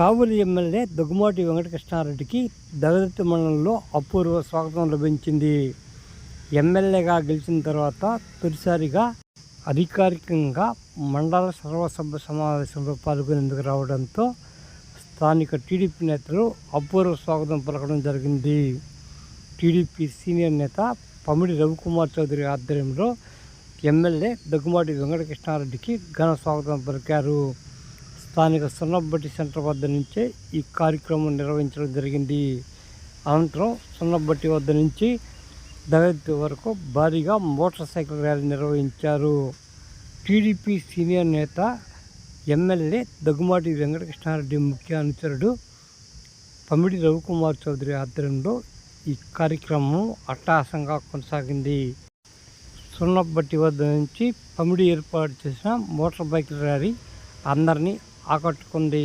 కావులి MLA Daggumati వెంకటకృష్ణారెడ్డికి దళిత మండలంలో అపూర్వ స్వాగతం లభించింది. ఎమ్మెల్యేగా గెలిచిన తర్వాత తొలిసారిగా అధికారికంగా మండల సర్వసభ్య సమావేశంలో పాల్గొనేందుకు రావడంతో స్థానిక టీడీపీ నేతలు అపూర్వ స్వాగతం పలకడం జరిగింది. టీడీపీ సీనియర్ నేత పమిడి రవికుమార్ చౌదరి ఆధ్వర్యంలో ఎమ్మెల్యే దగ్గుమాటి వెంకటకృష్ణారెడ్డికి ఘన స్వాగతం పలికారు. స్థానిక సున్నబట్టి సెంటర్ వద్ద నుంచే ఈ కార్యక్రమం నిర్వహించడం జరిగింది. అనంతరం సున్నబట్టి వద్ద నుంచి దళిత్ వరకు భారీగా మోటార్ సైకిల్ ర్యాలీ నిర్వహించారు. టీడీపీ సీనియర్ నేత ఎమ్మెల్యే దగ్గుమాటి వెంకటకృష్ణారెడ్డి ముఖ్య అనుచరుడు పమిడి రవికుమార్ చౌదరి ఆధ్వర్యంలో ఈ కార్యక్రమం అట్టహాసంగా కొనసాగింది. సున్నబట్టి వద్ద నుంచి పమిడి ఏర్పాటు చేసిన మోటార్ బైక్ ర్యాలీ అందరినీ ఆకట్టుకుంది.